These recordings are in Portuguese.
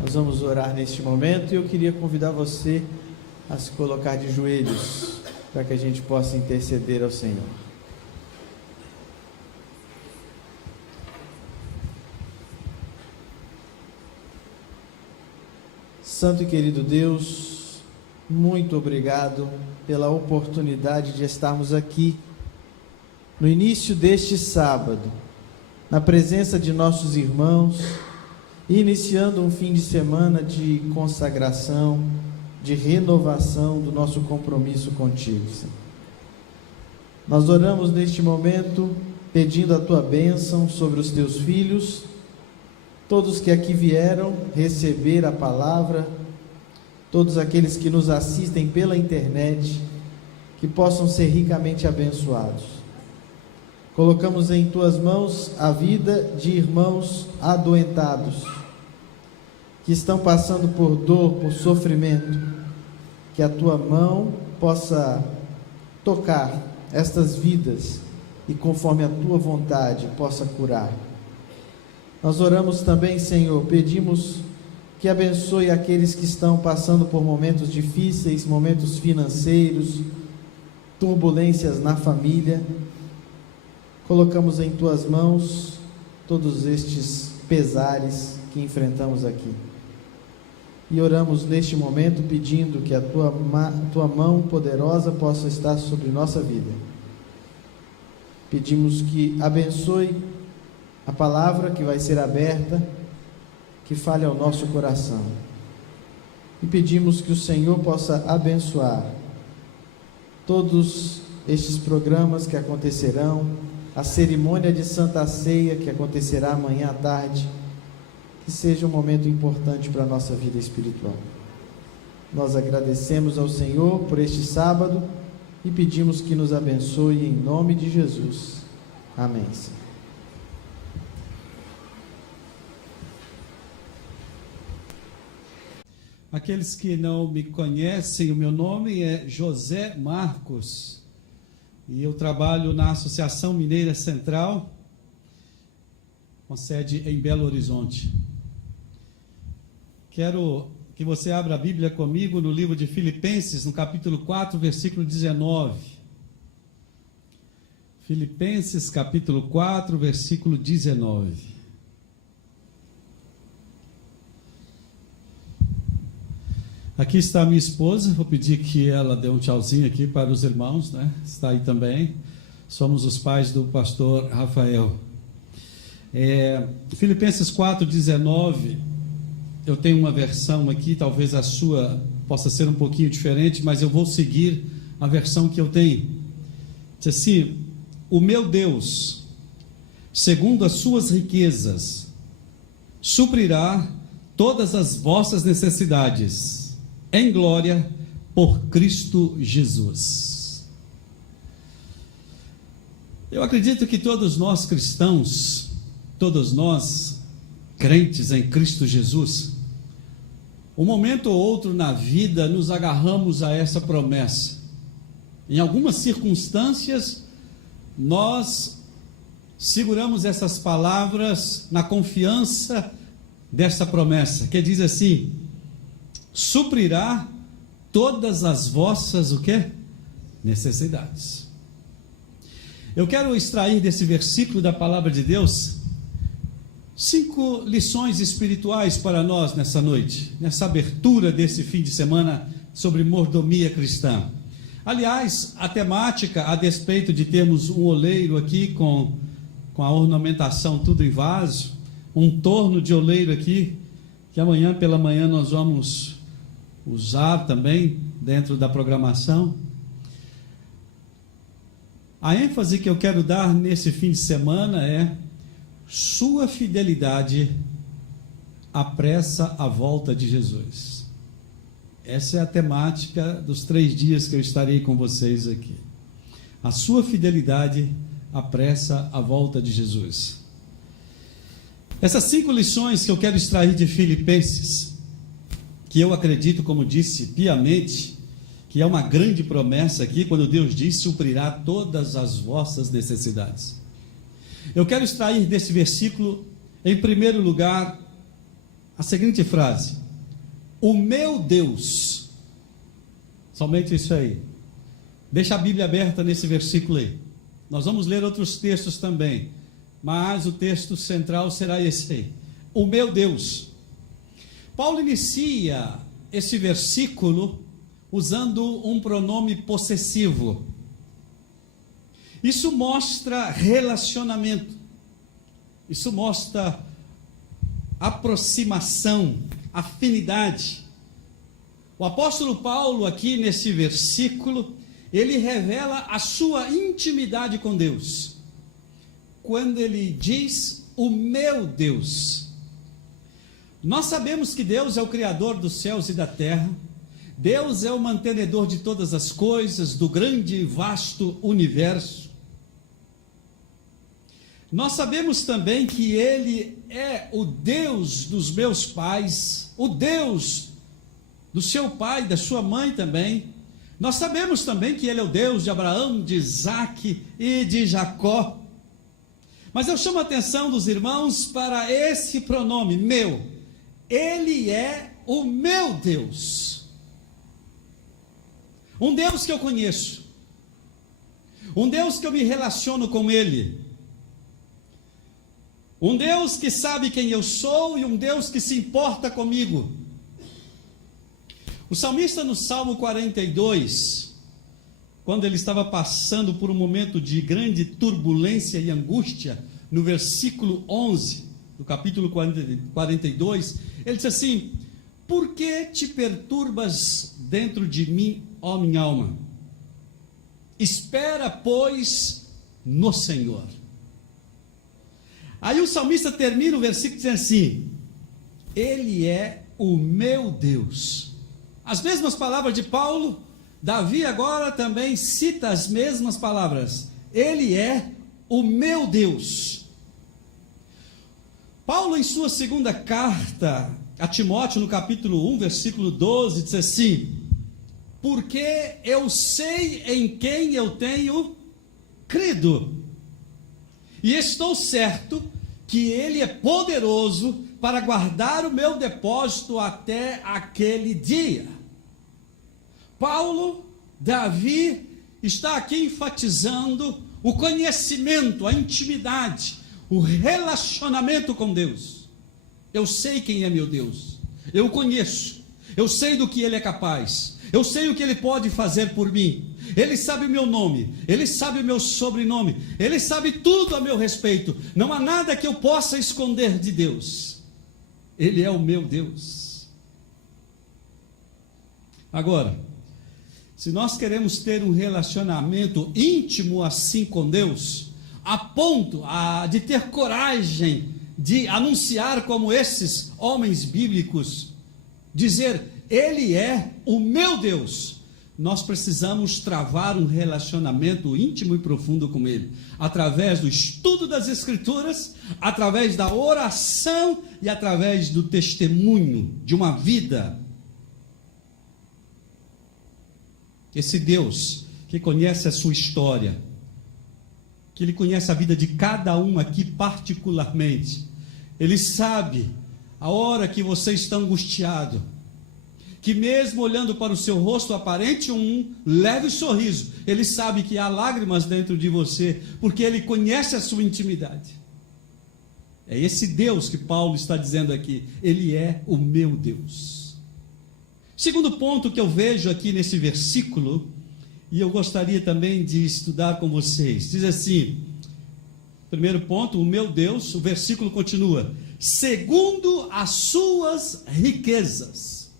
Nós vamos orar neste momento e eu queria convidar você a se colocar de joelhos para que a gente possa interceder ao Senhor. Santo e querido Deus, muito obrigado pela oportunidade de estarmos aqui no início deste sábado, na presença de nossos irmãos, iniciando um fim de semana de consagração, de renovação do nosso compromisso contigo, Senhor. Nós oramos neste momento pedindo a tua bênção sobre os teus filhos, todos que aqui vieram receber a palavra, todos aqueles que nos assistem pela internet, que possam ser ricamente abençoados. Colocamos em tuas mãos a vida de irmãos adoentados, que estão passando por dor, por sofrimento, que a tua mão possa tocar estas vidas e conforme a tua vontade possa curar. Nós oramos também, Senhor, pedimos que abençoe aqueles que estão passando por momentos difíceis, momentos financeiros, turbulências na família. Colocamos em tuas mãos todos estes pesares que enfrentamos aqui. E oramos neste momento pedindo que a tua mão poderosa possa estar sobre nossa vida. Pedimos que abençoe a palavra que vai ser aberta, que fale ao nosso coração. E pedimos que o Senhor possa abençoar todos estes programas que acontecerão, a cerimônia de Santa Ceia que acontecerá amanhã à tarde, que seja um momento importante para a nossa vida espiritual. Nós agradecemos ao Senhor por este sábado e pedimos que nos abençoe em nome de Jesus. Amém, Senhor. Aqueles que não me conhecem, o meu nome é José Marcos e eu trabalho na Associação Mineira Central, com sede em Belo Horizonte. Quero que você abra a Bíblia comigo no livro de Filipenses, no capítulo 4, versículo 19. Filipenses, capítulo 4, versículo 19. Aqui está a minha esposa, vou pedir que ela dê um tchauzinho aqui para os irmãos, né? Está aí também. Somos os pais do pastor Rafael. Filipenses 4:19, eu tenho uma versão aqui, talvez a sua possa ser um pouquinho diferente, mas eu vou seguir a versão que eu tenho. Diz assim: o meu Deus, segundo as suas riquezas, suprirá todas as vossas necessidades em glória por Cristo Jesus. Eu acredito que todos nós cristãos, todos nós crentes em Cristo Jesus, um momento ou outro na vida nos agarramos a essa promessa. Em algumas circunstâncias, nós seguramos essas palavras na confiança dessa promessa, que diz assim: suprirá todas as vossas, o quê? Necessidades. Eu quero extrair desse versículo da palavra de Deus 5 lições espirituais para nós nessa noite, nessa abertura desse fim de semana sobre mordomia cristã. Aliás, a temática, a despeito de termos um oleiro aqui com a ornamentação tudo em vaso, um torno de oleiro aqui, que amanhã pela manhã nós vamos usar também dentro da programação. A ênfase que eu quero dar nesse fim de semana é: sua fidelidade apressa a volta de Jesus. Essa é a temática dos 3 dias que eu estarei com vocês aqui. A sua fidelidade apressa a volta de Jesus. Essas 5 lições que eu quero extrair de Filipenses, que eu acredito, como disse piamente, que é uma grande promessa aqui, quando Deus diz: suprirá todas as vossas necessidades. Eu quero extrair desse versículo Em primeiro lugar, a seguinte frase: o meu Deus. Somente isso aí. Deixa a Bíblia aberta nesse versículo aí. Nós vamos ler outros textos também, mas o texto central será esse aí. O meu Deus. Paulo inicia esse versículo usando um pronome possessivo. Isso mostra relacionamento. Isso mostra aproximação, afinidade. O apóstolo Paulo, aqui nesse versículo, ele revela a sua intimidade com Deus. Quando ele diz, o meu Deus. Nós sabemos que Deus é o Criador dos céus e da terra. Deus é o mantenedor de todas as coisas, do grande e vasto universo. Nós sabemos também que Ele é o Deus dos meus pais, o Deus do seu pai, da sua mãe também. Nós sabemos também que Ele é o Deus de Abraão, de Isaque e de Jacó. Mas eu chamo a atenção dos irmãos para esse pronome, meu. Ele é o meu Deus. Um Deus que eu conheço. Um Deus que eu me relaciono com Ele. Um Deus que sabe quem eu sou e um Deus que se importa comigo. O salmista no Salmo 42, quando ele estava passando por um momento de grande turbulência e angústia, no versículo 11 do capítulo 42, ele diz assim: por que te perturbas dentro de mim, ó minha alma? Espera, pois, no Senhor. Aí o salmista termina o versículo dizendo assim: Ele é o meu Deus. As mesmas palavras de Paulo, Davi agora também cita as mesmas palavras. Ele é o meu Deus. Paulo, em sua segunda carta a Timóteo, no capítulo 1, versículo 12, diz assim: porque eu sei em quem eu tenho crido, e estou certo que Ele é poderoso para guardar o meu depósito até aquele dia. Paulo, Davi, está aqui enfatizando o conhecimento, a intimidade, o relacionamento com Deus. Eu sei quem é meu Deus, eu o conheço, eu sei do que Ele é capaz, eu sei o que Ele pode fazer por mim. Ele sabe o meu nome, Ele sabe o meu sobrenome, Ele sabe tudo a meu respeito. Não há nada que eu possa esconder de Deus. Ele é o meu Deus. Agora, se nós queremos ter um relacionamento íntimo assim com Deus, a ponto de ter coragem de anunciar como esses homens bíblicos, dizer, Ele é o meu Deus, nós precisamos travar um relacionamento íntimo e profundo com Ele, através do estudo das Escrituras, através da oração e através do testemunho de uma vida. Esse Deus que conhece a sua história, que Ele conhece a vida de cada um aqui particularmente, Ele sabe a hora que você está angustiado, que mesmo olhando para o seu rosto aparente um leve sorriso, Ele sabe que há lágrimas dentro de você, porque Ele conhece a sua intimidade. É esse Deus que Paulo está dizendo aqui, Ele é o meu Deus. Segundo ponto que eu vejo aqui nesse versículo, e eu gostaria também de estudar com vocês, diz assim, primeiro ponto, o meu Deus, o versículo continua, segundo as suas riquezas.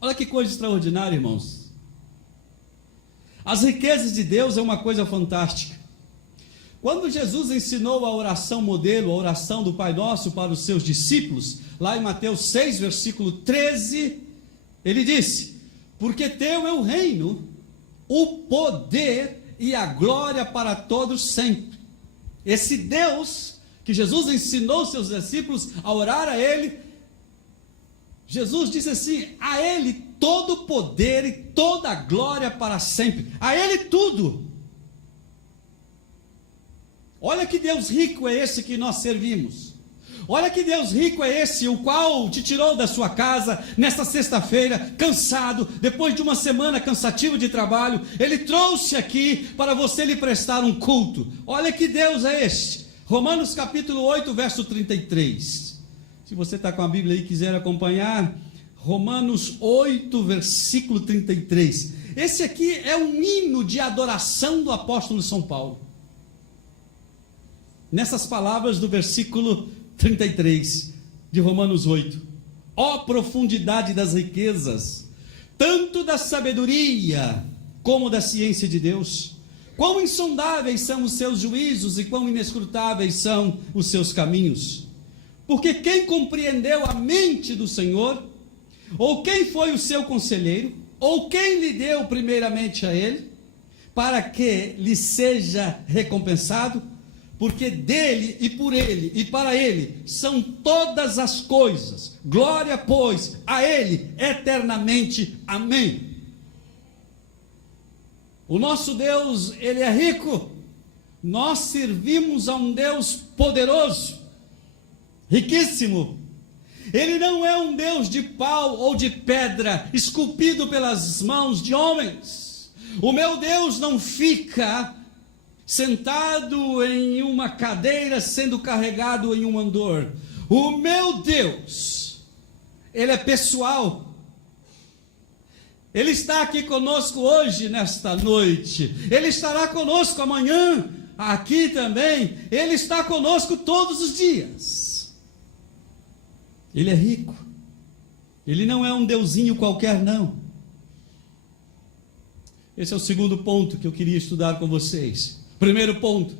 Olha que coisa extraordinária, irmãos. As riquezas de Deus é uma coisa fantástica. Quando Jesus ensinou a oração modelo, a oração do Pai Nosso para os seus discípulos, lá em Mateus 6, versículo 13, Ele disse, porque teu é o reino, o poder e a glória para todos sempre. Esse Deus que Jesus ensinou seus discípulos a orar a Ele, Jesus disse assim, a Ele todo o poder e toda a glória para sempre, a Ele tudo. Olha que Deus rico é esse que nós servimos, Olha que Deus rico é esse, o qual te tirou da sua casa nesta sexta-feira, cansado, depois de uma semana cansativa de trabalho. Ele trouxe aqui para você lhe prestar um culto. Olha que Deus é este. Romanos capítulo 8, verso 33. Se você está com a Bíblia aí e quiser acompanhar, Romanos 8, versículo 33. Esse aqui é um hino de adoração do apóstolo São Paulo. Nessas palavras do versículo 33 de Romanos 8: ó profundidade das riquezas, tanto da sabedoria como da ciência de Deus, quão insondáveis são os seus juízos e quão inescrutáveis são os seus caminhos. Porque quem compreendeu a mente do Senhor? Ou quem foi o seu conselheiro? Ou quem lhe deu primeiramente a ele, para que lhe seja recompensado? Porque dele e por ele e para ele são todas as coisas. Glória, pois, a ele eternamente. Amém. O nosso Deus, ele é rico. Nós servimos a um Deus poderoso, riquíssimo. Ele não é um Deus de pau ou de pedra, esculpido pelas mãos de homens. O meu Deus não fica sentado em uma cadeira, sendo carregado em um andor. O meu Deus, ele é pessoal. Ele está aqui conosco hoje, nesta noite. Ele estará conosco amanhã, aqui também. Ele está conosco todos os dias. Ele é rico. Ele não é um deusinho qualquer, não. Esse é o segundo ponto que eu queria estudar com vocês. Primeiro ponto: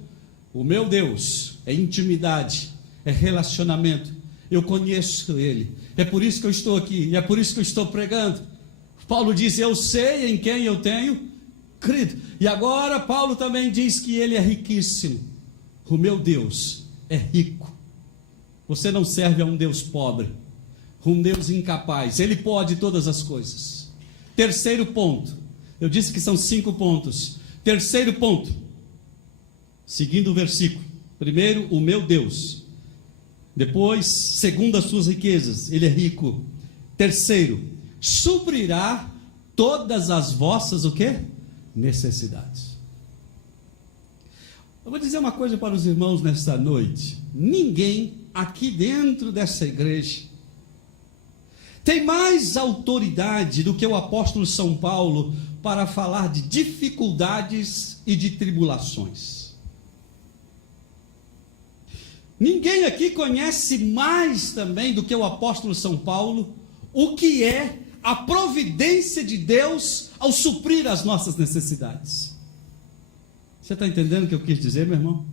o meu Deus é intimidade, é relacionamento. Eu conheço Ele. É por isso que eu estou aqui, e é por isso que eu estou pregando. Paulo diz: eu sei em quem eu tenho crido. E agora Paulo também diz que Ele é riquíssimo. O meu Deus é rico. Você não serve a um Deus pobre, um Deus incapaz. Ele pode todas as coisas. Terceiro ponto. Eu disse que são 5 pontos. Terceiro ponto, seguindo o versículo: primeiro, o meu Deus. Depois, segundo as suas riquezas, Ele é rico. Terceiro, suprirá todas as vossas, o quê? Necessidades. Eu vou dizer uma coisa para os irmãos nesta noite: ninguém aqui dentro dessa igreja tem mais autoridade do que o apóstolo São Paulo para falar de dificuldades e de tribulações. Ninguém aqui conhece mais também do que o apóstolo São Paulo o que é a providência de Deus ao suprir as nossas necessidades. Você está entendendo o que eu quis dizer, meu irmão?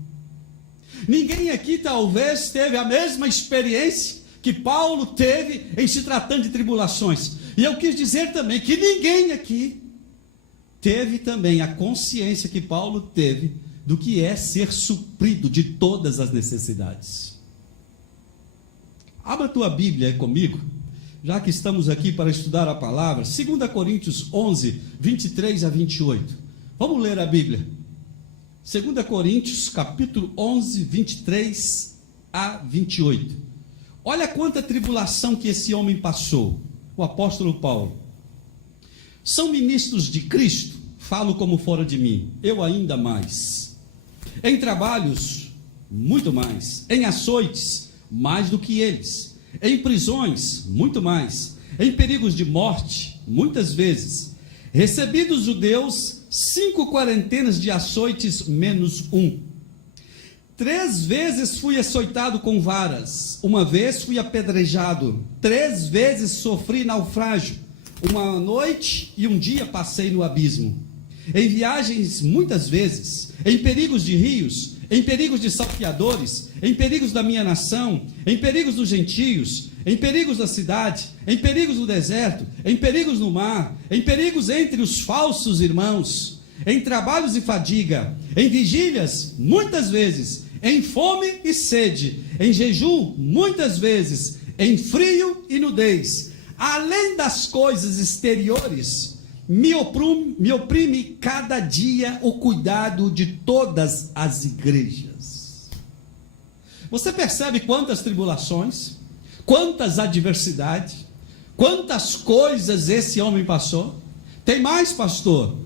Ninguém aqui talvez teve a mesma experiência que Paulo teve em se tratando de tribulações. E eu quis dizer também que ninguém aqui teve também a consciência que Paulo teve do que é ser suprido de todas as necessidades. Abra a tua Bíblia comigo, já que estamos aqui para estudar a palavra. 2 Coríntios 11, 23 a 28. Vamos ler a Bíblia. 2 Coríntios, capítulo 11, 23 a 28. Olha quanta tribulação que esse homem passou, o apóstolo Paulo. São ministros de Cristo, falo como fora de mim, eu ainda mais. Em trabalhos, muito mais. Em açoites, mais do que eles. Em prisões, muito mais. Em perigos de morte, muitas vezes. Recebi dos judeus 5 quarentenas de açoites menos 1. 3 vezes fui açoitado com varas. 1 vez fui apedrejado. 3 vezes sofri naufrágio. 1 noite e 1 dia passei no abismo. Em viagens muitas vezes, em perigos de rios, em perigos de salteadores, em perigos da minha nação, em perigos dos gentios, em perigos da cidade, em perigos do deserto, em perigos no mar, em perigos entre os falsos irmãos, em trabalhos e fadiga, em vigílias muitas vezes, em fome e sede, em jejum muitas vezes, em frio e nudez. Além das coisas exteriores, me oprime cada dia o cuidado de todas as igrejas. Você percebe quantas tribulações, quantas adversidades, quantas coisas esse homem passou? Tem mais, pastor?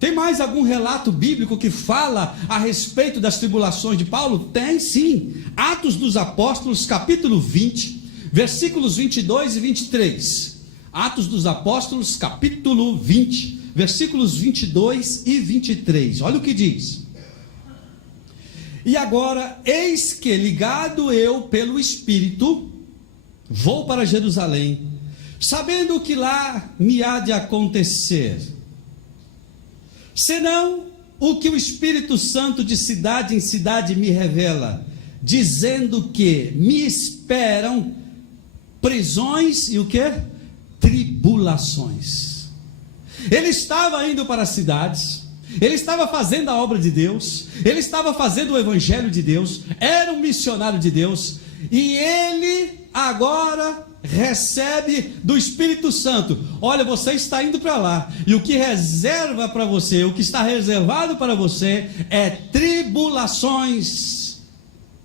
Tem mais algum relato bíblico que fala a respeito das tribulações de Paulo? Tem sim. Atos dos Apóstolos, capítulo 20, versículos 22 e 23. Atos dos Apóstolos, capítulo 20, versículos 22 e 23. Olha o que diz. E agora, eis que, ligado eu pelo Espírito, vou para Jerusalém, sabendo o que lá me há de acontecer, senão o que o Espírito Santo de cidade em cidade me revela, dizendo que me esperam prisões e o que? Tribulações. Ele estava indo para as cidades, ele estava fazendo a obra de Deus, ele estava fazendo o evangelho de Deus, era um missionário de Deus, e ele agora recebe do Espírito Santo: olha, você está indo para lá, e o que reserva para você, o que está reservado para você é tribulações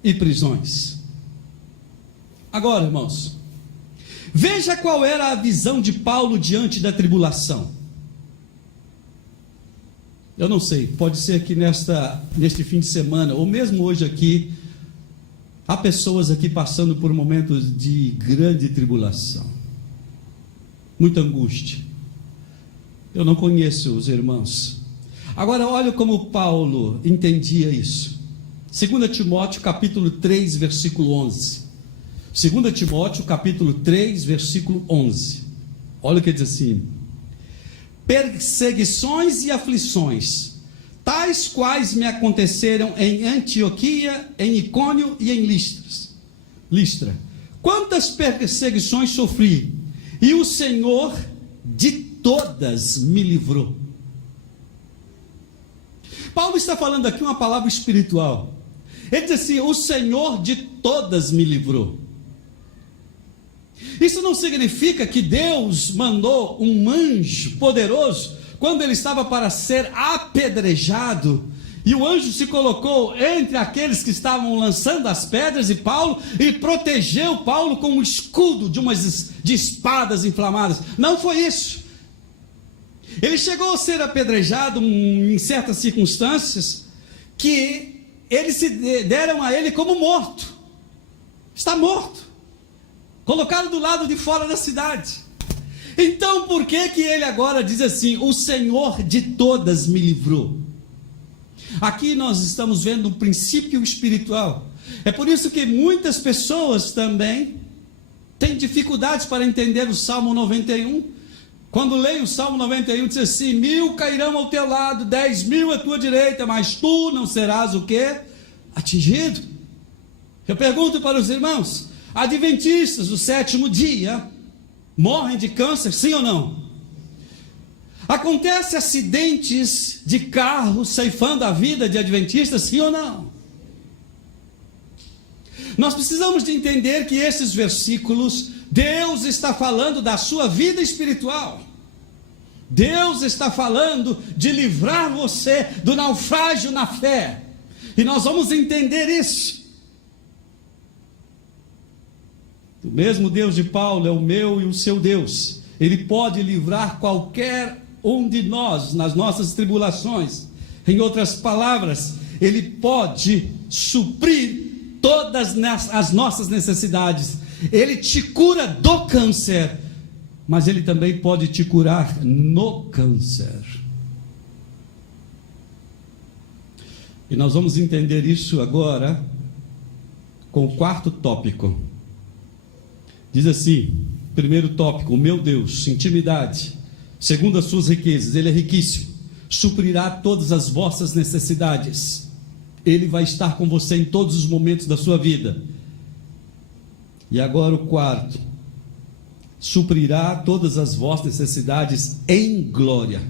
e prisões. Agora, irmãos, veja qual era a visão de Paulo diante da tribulação. Eu não sei, pode ser que neste fim de semana, ou mesmo hoje aqui, há pessoas aqui passando por momentos de grande tribulação, muita angústia. Eu não conheço os irmãos. Agora, olha como Paulo entendia isso. 2 Timóteo, capítulo 3, versículo 11. 2 Timóteo, capítulo 3, versículo 11. Olha o que diz assim: perseguições e aflições, tais quais me aconteceram em Antioquia, em Icônio e em Listra. Quantas perseguições sofri, e o Senhor de todas me livrou. Paulo está falando aqui uma palavra espiritual. Ele diz assim: o Senhor de todas me livrou. Isso não significa que Deus mandou um anjo poderoso quando ele estava para ser apedrejado, e o anjo se colocou entre aqueles que estavam lançando as pedras e Paulo, e protegeu Paulo com um escudo de espadas inflamadas. Não foi isso. Ele chegou a ser apedrejado em certas circunstâncias que eles se deram a ele como morto. Está morto, colocado do lado de fora da cidade. Então por que ele agora diz assim: o Senhor de todas me livrou? Aqui nós estamos vendo um princípio espiritual. É por isso que muitas pessoas também têm dificuldades para entender o Salmo 91. Quando leem o Salmo 91, diz assim: 1000 cairão ao teu lado, 10.000 à tua direita, mas tu não serás o quê? Atingido. Eu pergunto para os irmãos: adventistas do sétimo dia morrem de câncer, sim ou não? Acontece acidentes de carro ceifando a vida de adventistas, sim ou não? Nós precisamos de entender que esses versículos, Deus está falando da sua vida espiritual. Deus está falando de livrar você do naufrágio na fé, e nós vamos entender isso. O mesmo Deus de Paulo é o meu e o seu Deus. Ele pode livrar qualquer um de nós nas nossas tribulações. Em outras palavras, Ele pode suprir todas as nossas necessidades. Ele te cura do câncer, mas Ele também pode te curar no câncer. E nós vamos entender isso agora com o quarto tópico. Diz assim, primeiro tópico: o meu Deus, intimidade, segundo as suas riquezas, Ele é riquíssimo, suprirá todas as vossas necessidades. Ele vai estar com você em todos os momentos da sua vida. E agora o quarto: suprirá todas as vossas necessidades em glória.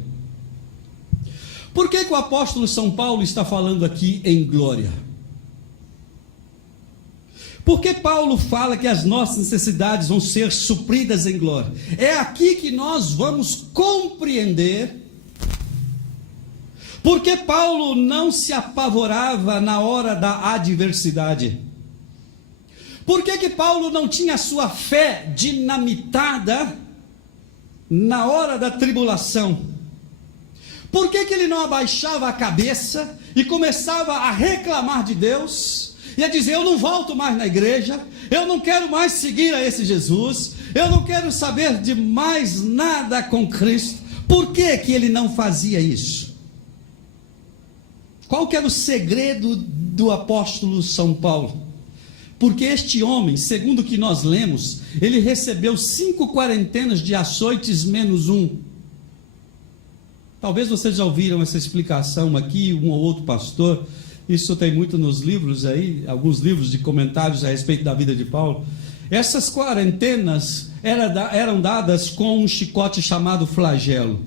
Por que o apóstolo São Paulo está falando aqui em glória? Porque Paulo fala que as nossas necessidades vão ser supridas em glória. É aqui que nós vamos compreender porque Paulo não se apavorava na hora da adversidade. Por que Paulo não tinha sua fé dinamitada na hora da tribulação? Por que ele não abaixava a cabeça e começava a reclamar de Deus? E a dizer: eu não volto mais na igreja, eu não quero mais seguir a esse Jesus, eu não quero saber de mais nada com Cristo. Por que ele não fazia isso? Qual que era o segredo do apóstolo São Paulo? Porque este homem, segundo o que nós lemos, ele recebeu 5 quarentenas de açoites menos um. Talvez vocês já ouviram essa explicação aqui, um ou outro pastor. Isso tem muito nos livros aí, alguns livros de comentários a respeito da vida de Paulo. Essas quarentenas eram dadas com um chicote chamado flagelo.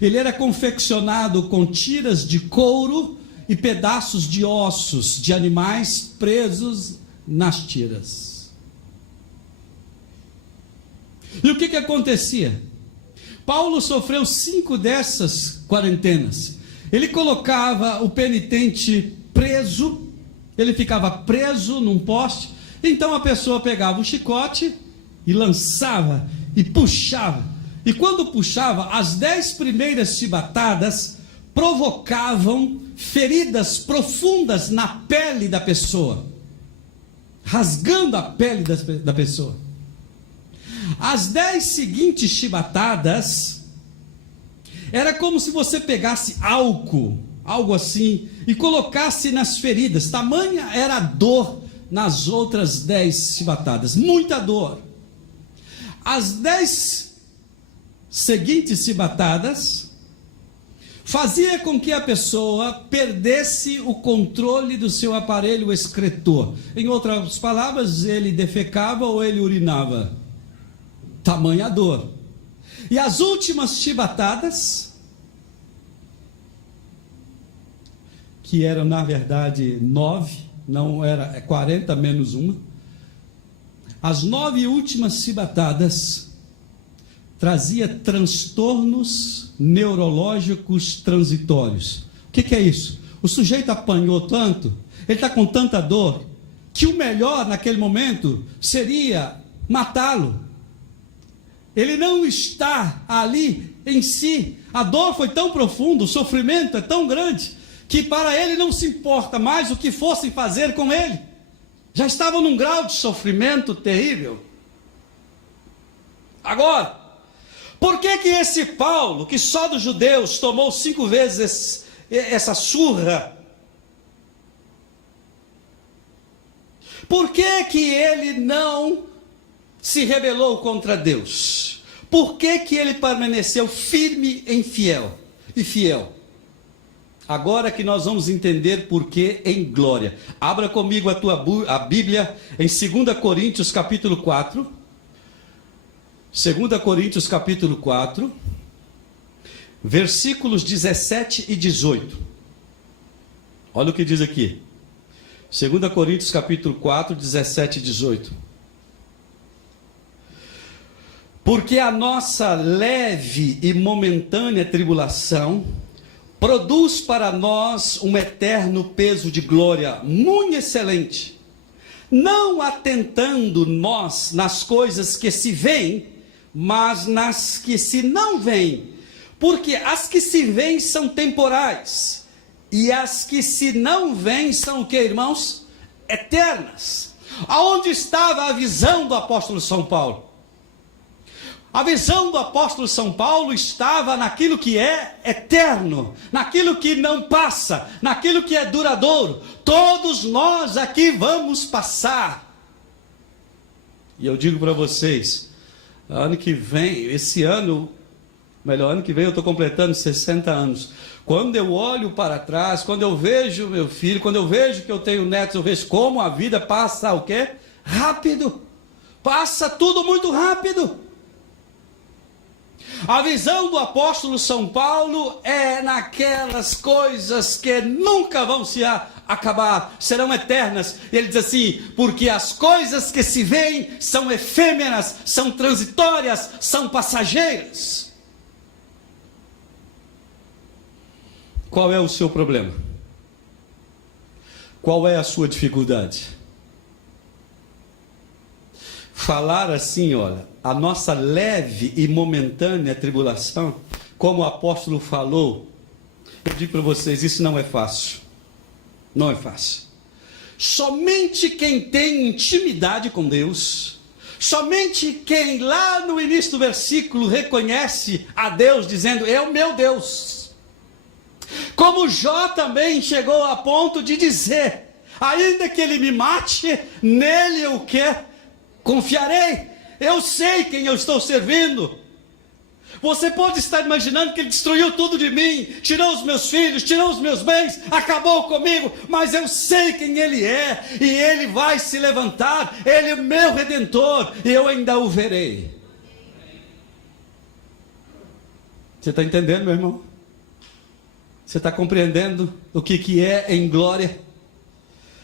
Ele era confeccionado com tiras de couro e pedaços de ossos de animais presos nas tiras. E o que acontecia? Paulo sofreu 5 dessas quarentenas. Ele colocava o penitente preso, ele ficava preso num poste, então a pessoa pegava o chicote e lançava e puxava. E quando puxava, as 10 primeiras chibatadas provocavam feridas profundas na pele da pessoa, rasgando a pele da pessoa. As 10 seguintes chibatadas era como se você pegasse álcool, algo assim, e colocasse nas feridas. Tamanha era a dor nas outras 10 chibatadas, muita dor. As 10 seguintes chibatadas fazia com que a pessoa perdesse o controle do seu aparelho excretor. Em outras palavras, ele defecava ou ele urinava. Tamanha dor. E as últimas chibatadas, que eram na verdade 9, não era 40 menos uma, as 9 últimas chibatadas trazia transtornos neurológicos transitórios. O que é isso? O sujeito apanhou tanto, ele está com tanta dor, que o melhor naquele momento seria matá-lo. Ele não está ali em si. A dor foi tão profunda, o sofrimento é tão grande, que para ele não se importa mais o que fossem fazer com ele. Já estava num grau de sofrimento terrível. Agora, por que esse Paulo, que só dos judeus tomou 5 vezes essa surra, por que ele não se rebelou contra Deus? Por que ele permaneceu firme e fiel? Agora que nós vamos entender por que em glória. Abra comigo a Bíblia em 2 Coríntios capítulo 4. 2 Coríntios capítulo 4, versículos 17 e 18. Olha o que diz aqui. 2 Coríntios capítulo 4, 17 e 18. Porque a nossa leve e momentânea tribulação produz para nós um eterno peso de glória muito excelente, não atentando nós nas coisas que se veem, mas nas que se não veem, porque as que se veem são temporais, e as que se não veem são o que, irmãos? Eternas. Aonde estava a visão do apóstolo São Paulo? A visão do apóstolo São Paulo estava naquilo que é eterno, naquilo que não passa, naquilo que é duradouro. Todos nós aqui vamos passar. E eu digo para vocês, ano que vem, ano que vem eu estou completando 60 anos. Quando eu olho para trás, quando eu vejo meu filho, quando eu vejo que eu tenho netos, eu vejo como a vida passa o quê? Rápido. Passa tudo muito rápido. A visão do apóstolo São Paulo é naquelas coisas que nunca vão se acabar, serão eternas. Ele diz assim: porque as coisas que se veem são efêmeras, são transitórias, são passageiras. Qual é o seu problema? Qual é a sua dificuldade? falar assim, olha, a nossa leve e momentânea tribulação, como o apóstolo falou, eu digo para vocês, isso não é fácil. Não é fácil. Somente quem tem intimidade com Deus, somente quem lá no início do versículo reconhece a Deus, dizendo, é o meu Deus. Como Jó também chegou a ponto de dizer, ainda que ele me mate, nele eu confiarei. Eu sei quem eu estou servindo. Você pode estar imaginando que ele destruiu tudo de mim, tirou os meus filhos, tirou os meus bens, acabou comigo, mas eu sei quem ele é, e ele vai se levantar, ele é o meu redentor, e eu ainda o verei. Você está entendendo, meu irmão? Você está compreendendo o que é em glória?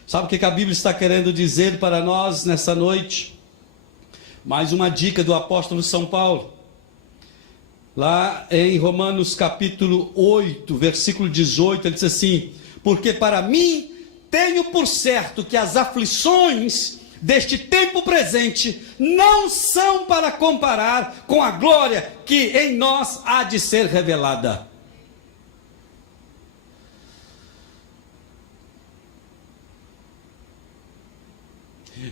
Sabe o que a Bíblia está querendo dizer para nós nessa noite? Mais uma dica do apóstolo São Paulo. Lá em Romanos capítulo 8, versículo 18, ele diz assim, porque para mim tenho por certo que as aflições deste tempo presente não são para comparar com a glória que em nós há de ser revelada.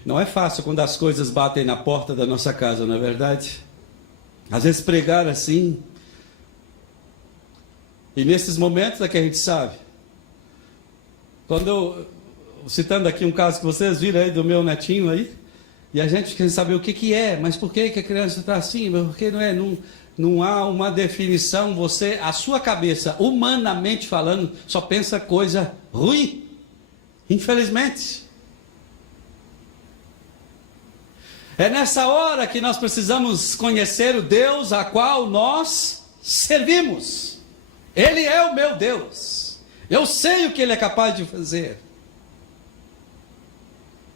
Não é fácil quando as coisas batem na porta da nossa casa, não é verdade? Às vezes pregar assim, e nesses momentos é que a gente sabe. Quando eu, citando aqui um caso que vocês viram aí do meu netinho aí, e a gente quer saber o que é, mas por que a criança está assim, porque não é, não há uma definição, a sua cabeça, humanamente falando, só pensa coisa ruim, infelizmente. É nessa hora que nós precisamos conhecer o Deus a qual nós servimos. Ele é o meu Deus. Eu sei o que Ele é capaz de fazer.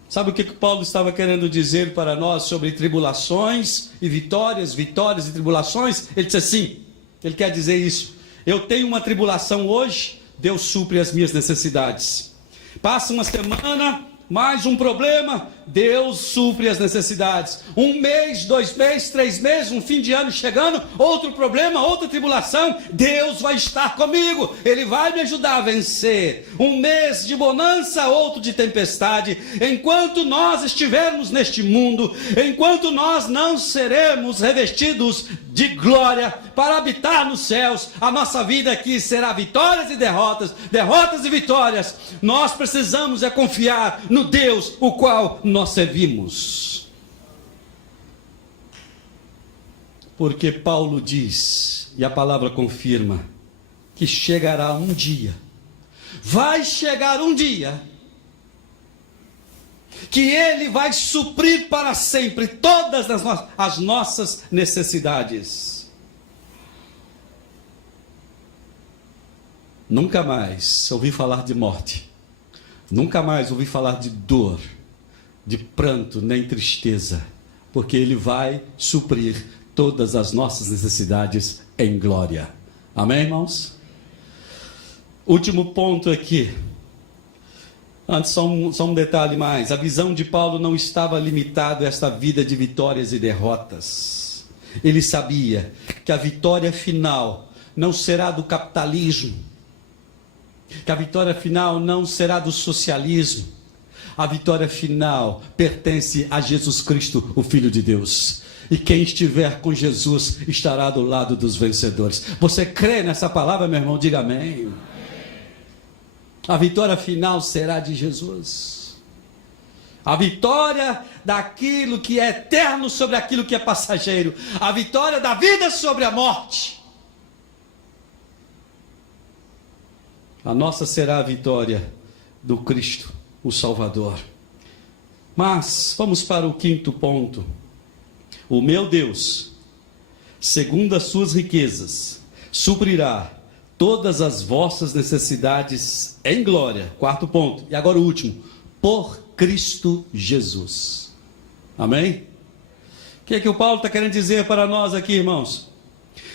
Sabe o que Paulo estava querendo dizer para nós sobre tribulações e vitórias, vitórias e tribulações? Ele disse assim, ele quer dizer isso. Eu tenho uma tribulação hoje, Deus supre as minhas necessidades. Passa uma semana, mais um problema, Deus supre as necessidades. Um mês, 2 meses, 3 meses, um fim de ano chegando, outro problema, outra tribulação, Deus vai estar comigo, Ele vai me ajudar a vencer. Um mês de bonança, outro de tempestade. Enquanto nós estivermos neste mundo, enquanto nós não seremos revestidos de glória para habitar nos céus, a nossa vida aqui será vitórias e derrotas, derrotas e vitórias. Nós precisamos confiar no Deus o qual nós servimos. Porque Paulo diz, e a palavra confirma, que chegará um dia, vai chegar um dia, que Ele vai suprir para sempre todas as nossas necessidades. Nunca mais ouvi falar de morte, nunca mais ouvi falar de dor, de pranto, nem tristeza, porque Ele vai suprir todas as nossas necessidades em glória. Amém, irmãos? Último ponto aqui. Antes, só um detalhe mais. A visão de Paulo não estava limitada a esta vida de vitórias e derrotas. Ele sabia que a vitória final não será do capitalismo, que a vitória final não será do socialismo. A vitória final pertence a Jesus Cristo, o Filho de Deus. E quem estiver com Jesus estará do lado dos vencedores. Você crê nessa palavra, meu irmão? Diga amém. A vitória final será de Jesus. A vitória daquilo que é eterno sobre aquilo que é passageiro. A vitória da vida sobre a morte. A nossa será a vitória do Cristo, o Salvador. Mas vamos para o quinto ponto. O meu Deus, segundo as suas riquezas, suprirá todas as vossas necessidades em glória. Quarto ponto. E agora o último. Por Cristo Jesus. Amém? O que é que o Paulo está querendo dizer para nós aqui, irmãos?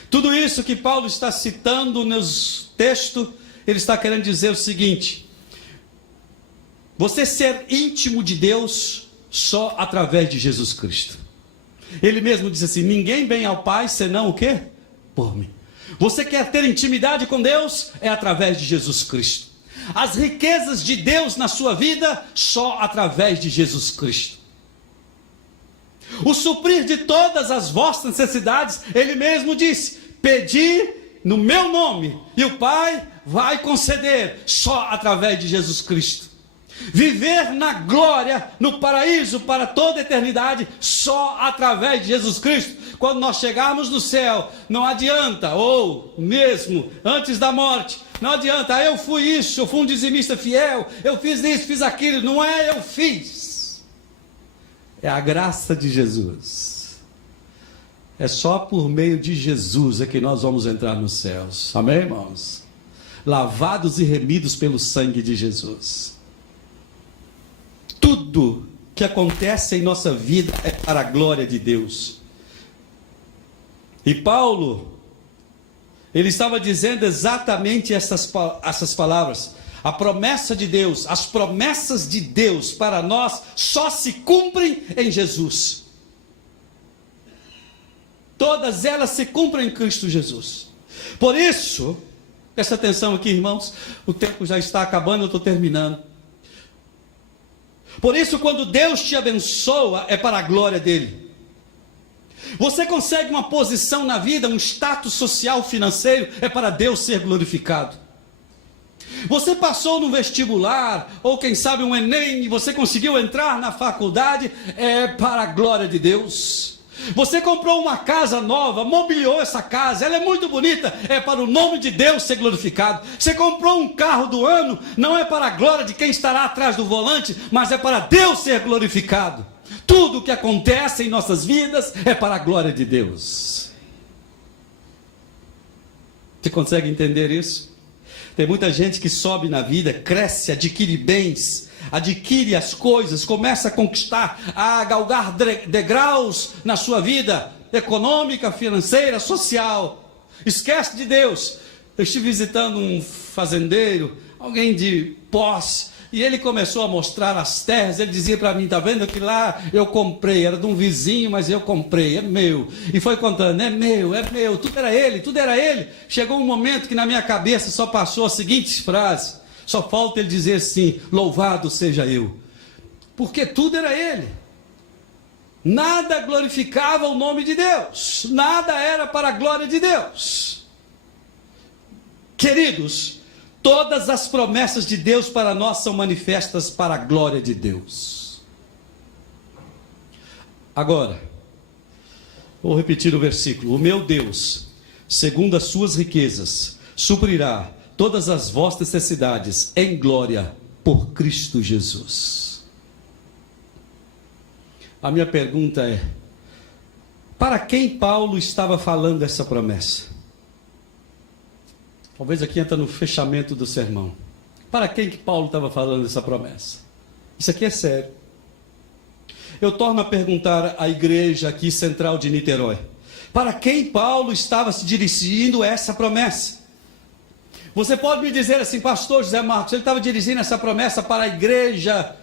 Tudo isso que Paulo está citando nos textos, ele está querendo dizer o seguinte: você ser íntimo de Deus só através de Jesus Cristo. Ele mesmo disse assim: ninguém vem ao Pai senão o quê? Por mim. Você quer ter intimidade com Deus? É através de Jesus Cristo. As riquezas de Deus na sua vida, só através de Jesus Cristo. O suprir de todas as vossas necessidades, Ele mesmo disse: pedi no meu nome, e o Pai vai conceder, só através de Jesus Cristo. Viver na glória, no paraíso para toda a eternidade, só através de Jesus Cristo. Quando nós chegarmos no céu, não adianta, ou mesmo antes da morte, não adianta: eu fui isso, eu fui um dizimista fiel, eu fiz isso, fiz aquilo. Não é eu fiz, é a graça de Jesus. É só por meio de Jesus é que nós vamos entrar nos céus. Amém, irmãos? Lavados e remidos pelo sangue de Jesus. Tudo que acontece em nossa vida é para a glória de Deus. E Paulo, ele estava dizendo exatamente essas palavras. A promessa de Deus, as promessas de Deus para nós só se cumprem em Jesus. Todas elas se cumprem em Cristo Jesus. Por isso, presta atenção aqui, irmãos, o tempo já está acabando, eu estou terminando. Por isso, quando Deus te abençoa, é para a glória dele. Você consegue uma posição na vida, um status social, financeiro, é para Deus ser glorificado. Você passou no vestibular, ou quem sabe um Enem, e você conseguiu entrar na faculdade, é para a glória de Deus. Você comprou uma casa nova, mobiliou essa casa, ela é muito bonita, é para o nome de Deus ser glorificado. Você comprou um carro do ano, não é para a glória de quem estará atrás do volante, mas é para Deus ser glorificado. Tudo o que acontece em nossas vidas é para a glória de Deus. Você consegue entender isso? Tem muita gente que sobe na vida, cresce, adquire bens, adquire as coisas, começa a conquistar, a galgar degraus na sua vida econômica, financeira, social. Esquece de Deus. Eu estive visitando um fazendeiro, alguém de posse, e ele começou a mostrar as terras. Ele dizia para mim: está vendo que lá eu comprei, era de um vizinho, mas eu comprei, é meu. E foi contando: é meu, tudo era ele, tudo era ele. Chegou um momento que na minha cabeça só passou a seguinte frase: só falta ele dizer assim: louvado seja eu. Porque tudo era ele. Nada glorificava o nome de Deus, nada era para a glória de Deus. Queridos, todas as promessas de Deus para nós são manifestas para a glória de Deus. Agora, vou repetir o versículo: o meu Deus, segundo as suas riquezas, suprirá todas as vossas necessidades em glória por Cristo Jesus. A minha pergunta é: para quem Paulo estava falando essa promessa? Talvez aqui entra no fechamento do sermão. Para quem que Paulo estava falando essa promessa? Isso aqui é sério. Eu torno a perguntar à igreja aqui central de Niterói: para quem Paulo estava se dirigindo essa promessa? Você pode me dizer assim: pastor José Marcos, ele estava dirigindo essa promessa para a igreja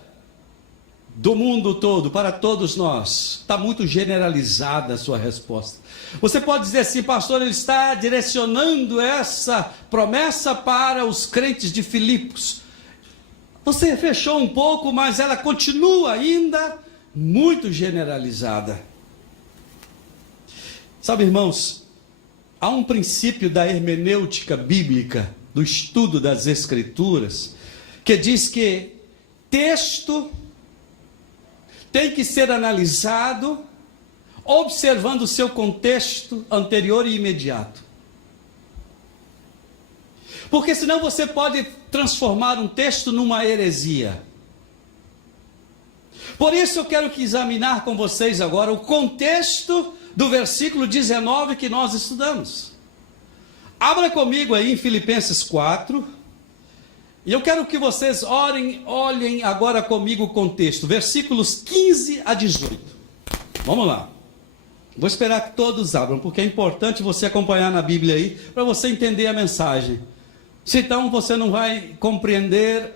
do mundo todo, para todos nós. Está muito generalizada a sua resposta. Você pode dizer assim: pastor, ele está direcionando essa promessa para os crentes de Filipos. Você fechou um pouco, mas ela continua ainda muito generalizada. Sabe, irmãos, há um princípio da hermenêutica bíblica, do estudo das Escrituras, que diz que texto tem que ser analisado observando o seu contexto anterior e imediato. Porque senão você pode transformar um texto numa heresia. Por isso eu quero examinar com vocês agora o contexto do versículo 19 que nós estudamos. Abra comigo aí em Filipenses 4. E eu quero que vocês olhem agora comigo o contexto, versículos 15 a 18. Vamos lá. Vou esperar que todos abram, porque é importante você acompanhar na Bíblia aí, para você entender a mensagem. Senão você não vai compreender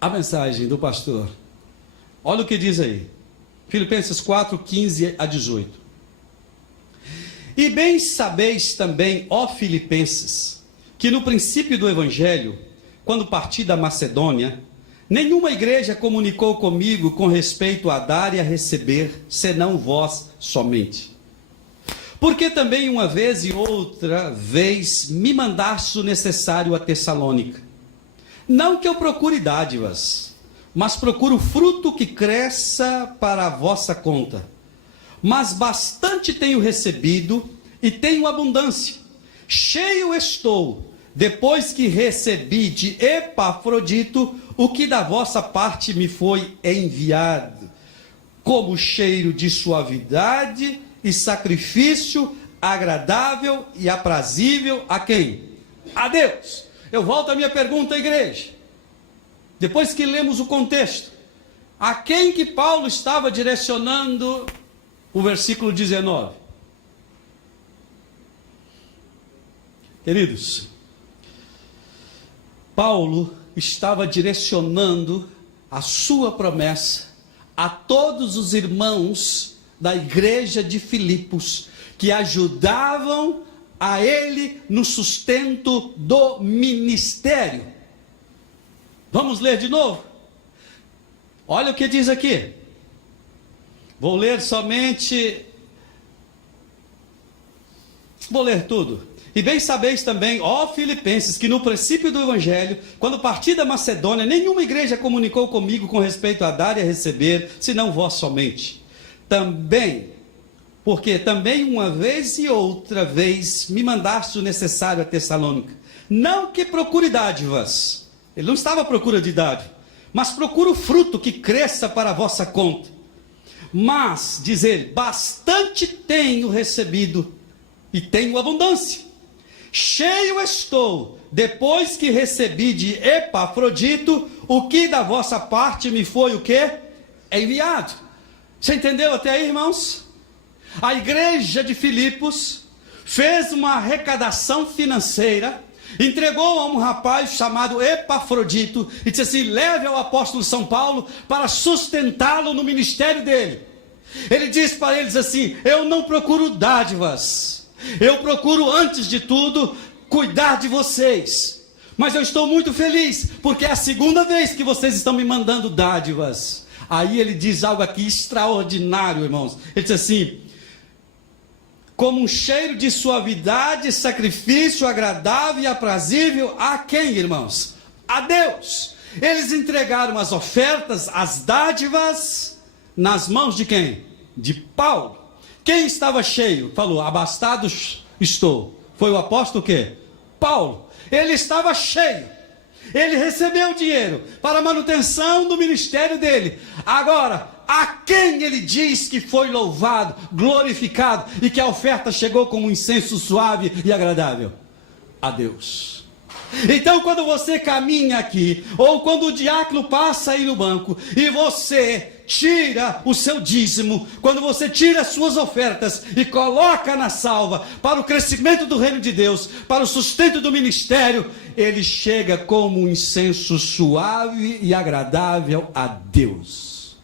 a mensagem do pastor. Olha o que diz aí. Filipenses 4, 15 a 18. E bem sabeis também, ó Filipenses, que no princípio do Evangelho, quando parti da Macedônia, nenhuma igreja comunicou comigo com respeito a dar e a receber, senão vós somente. Porque também uma vez e outra vez me mandaste o necessário a Tessalônica. Não que eu procure dádivas, mas procuro fruto que cresça para a vossa conta. Mas bastante tenho recebido e tenho abundância. Cheio estou, depois que recebi de Epafrodito o que da vossa parte me foi enviado, como cheiro de suavidade e sacrifício agradável e aprazível a quem? A Deus. Eu volto à minha pergunta, igreja. Depois que lemos o contexto, a quem que Paulo estava direcionando o versículo 19? Queridos, Paulo estava direcionando a sua promessa a todos os irmãos da igreja de Filipos, que ajudavam a ele no sustento do ministério. Vamos ler de novo? Olha o que diz aqui. Vou ler tudo. E bem sabeis também, ó Filipenses, que no princípio do Evangelho, quando parti da Macedônia, nenhuma igreja comunicou comigo com respeito a dar e a receber, senão vós somente. Porque também uma vez e outra vez me mandaste o necessário a Tessalônica. Não que procure dádivas, ele não estava à procura de dádiva, mas procura o fruto que cresça para a vossa conta. Mas, diz ele, bastante tenho recebido e tenho abundância. Cheio estou, depois que recebi de Epafrodito o que da vossa parte me foi o quê? Enviado. Você entendeu até aí, irmãos? A igreja de Filipos fez uma arrecadação financeira, entregou a um rapaz chamado Epafrodito e disse assim: leve ao apóstolo São Paulo para sustentá-lo no ministério dele. Ele disse para eles assim: eu não procuro dádivas, eu procuro antes de tudo cuidar de vocês, mas eu estou muito feliz porque é a segunda vez que vocês estão me mandando dádivas. Aí ele diz algo aqui extraordinário, irmãos. Ele diz assim: como um cheiro de suavidade, sacrifício agradável e aprazível a quem, irmãos? A Deus. Eles entregaram as ofertas, as dádivas, nas mãos de quem? De Paulo. Quem estava cheio? Falou: abastado estou. Foi o apóstolo o quê? Paulo. Ele estava cheio. Ele recebeu dinheiro para a manutenção do ministério dele. Agora, a quem ele diz que foi louvado, glorificado e que a oferta chegou como um incenso suave e agradável? A Deus. Então, quando você caminha aqui, ou quando o diácono passa aí no banco e você tira o seu dízimo, quando você tira as suas ofertas e coloca na salva para o crescimento do reino de Deus, para o sustento do ministério, ele chega como um incenso suave e agradável a Deus.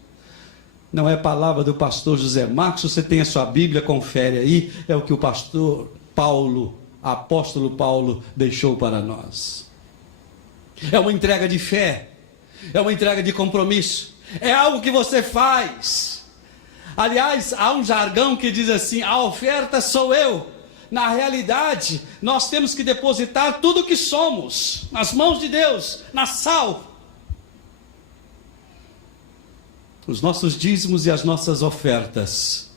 Não é palavra do pastor José Marcos, você tem a sua Bíblia, confere aí, é o que o pastor Paulo, apóstolo Paulo, deixou para nós. É uma entrega de fé, é uma entrega de compromisso, é algo que você faz. Aliás, há um jargão que diz assim: a oferta sou eu. Na realidade, nós temos que depositar tudo o que somos nas mãos de Deus, na salva. Os nossos dízimos e as nossas ofertas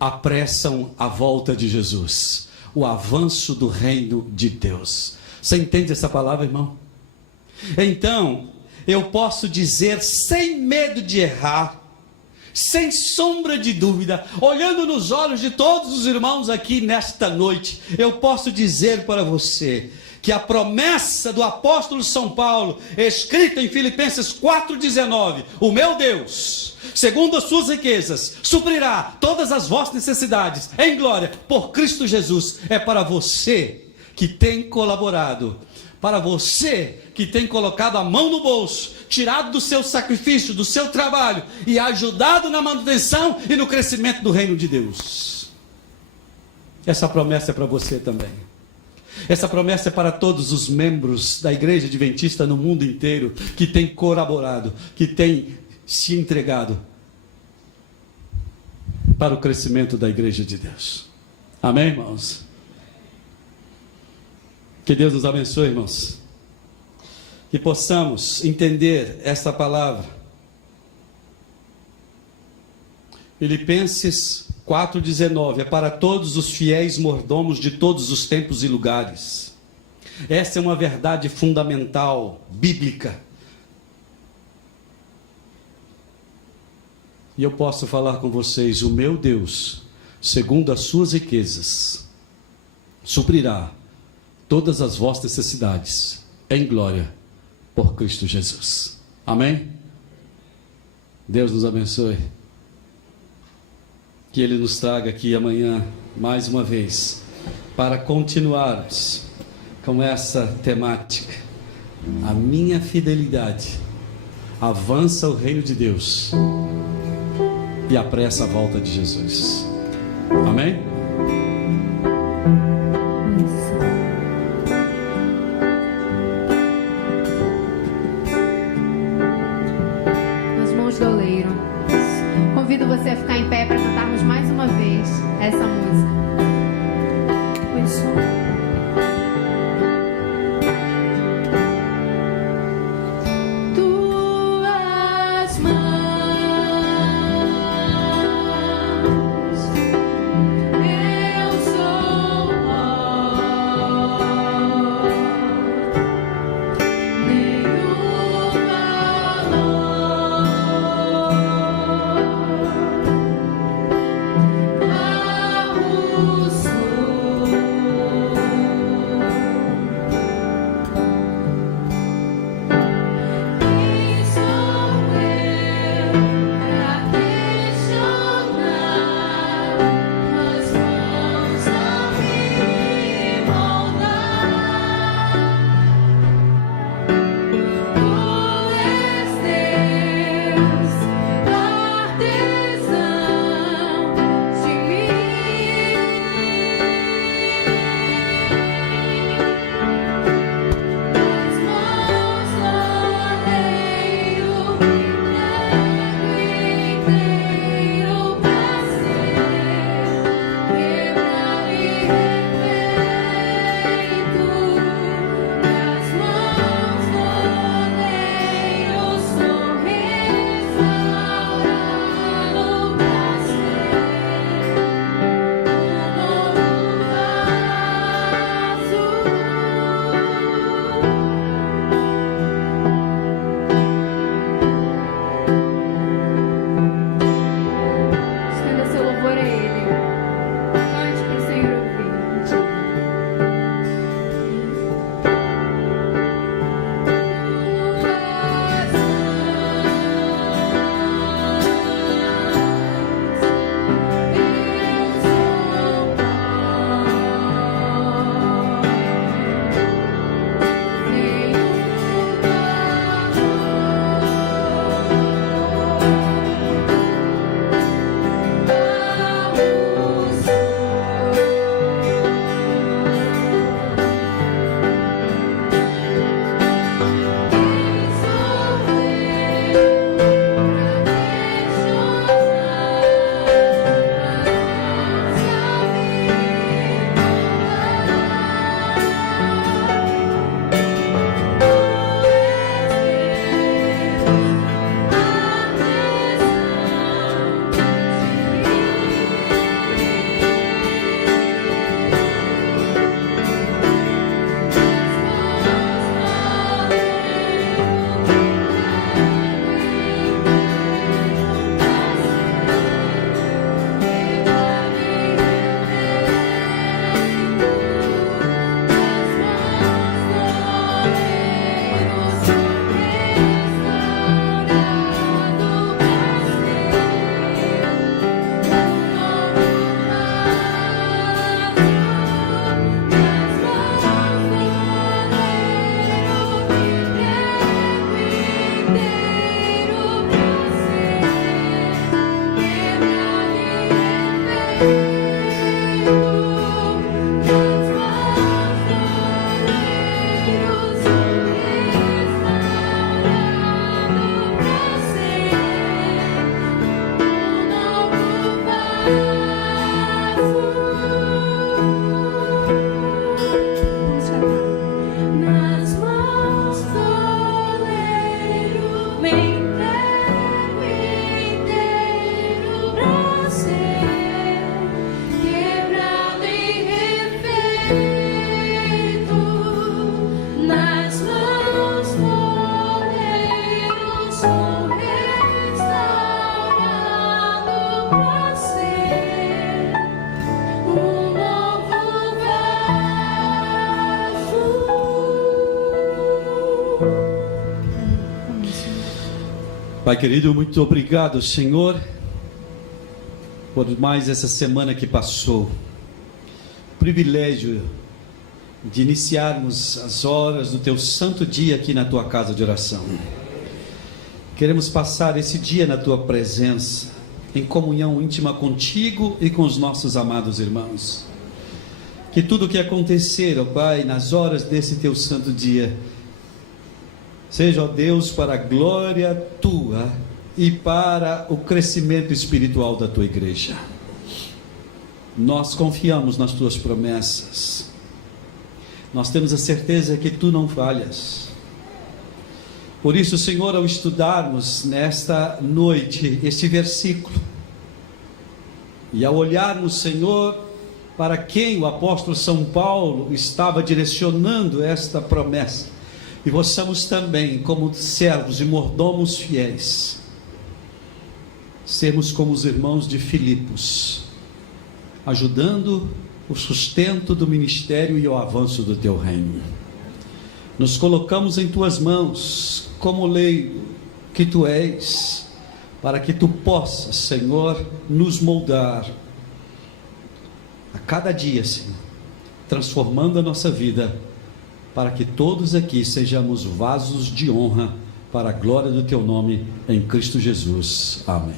apressam a volta de Jesus, o avanço do reino de Deus. Você entende essa palavra, irmão? Então, eu posso dizer sem medo de errar, sem sombra de dúvida, olhando nos olhos de todos os irmãos aqui nesta noite, eu posso dizer para você que a promessa do apóstolo São Paulo, escrita em Filipenses 4,19, o meu Deus, segundo as suas riquezas, suprirá todas as vossas necessidades em glória por Cristo Jesus, é para você que tem colaborado para você que tem colocado a mão no bolso, tirado do seu sacrifício, do seu trabalho e ajudado na manutenção e no crescimento do reino de Deus. Essa promessa é para você também. Essa promessa é para todos os membros da Igreja Adventista no mundo inteiro que tem colaborado, que tem se entregado para o crescimento da Igreja de Deus. Amém, irmãos? Que Deus nos abençoe, irmãos. Que possamos entender esta palavra. Filipenses 4,19 é para todos os fiéis mordomos de todos os tempos e lugares. Essa é uma verdade fundamental, bíblica. E eu posso falar com vocês: o meu Deus, segundo as suas riquezas, suprirá todas as vossas necessidades em glória por Cristo Jesus. Amém? Deus nos abençoe. Que Ele nos traga aqui amanhã, mais uma vez, para continuarmos com essa temática. A minha fidelidade avança o reino de Deus e apressa a volta de Jesus. Amém? Nas mãos do oleiro. Convido você a ficar em pé para cantarmos mais uma vez essa música. Isso. Tuas mãos Pai querido, muito obrigado, Senhor, por mais essa semana que passou. Privilégio de iniciarmos as horas do Teu santo dia aqui na Tua casa de oração. Queremos passar esse dia na Tua presença, em comunhão íntima contigo e com os nossos amados irmãos. Que tudo o que acontecer, ó Pai, nas horas desse Teu santo dia, seja, ó Deus, para a glória Tua e para o crescimento espiritual da Tua igreja. Nós confiamos nas Tuas promessas. Nós temos a certeza que Tu não falhas. Por isso, Senhor, ao estudarmos nesta noite este versículo, e ao olharmos, Senhor, para quem o apóstolo São Paulo estava direcionando esta promessa, e possamos também, como servos e mordomos fiéis, sermos como os irmãos de Filipos, ajudando o sustento do ministério e o avanço do Teu reino. Nos colocamos em Tuas mãos, como leigo que Tu és, para que Tu possas, Senhor, nos moldar a cada dia, Senhor, transformando a nossa vida, para que todos aqui sejamos vasos de honra para a glória do Teu nome, em Cristo Jesus. Amém.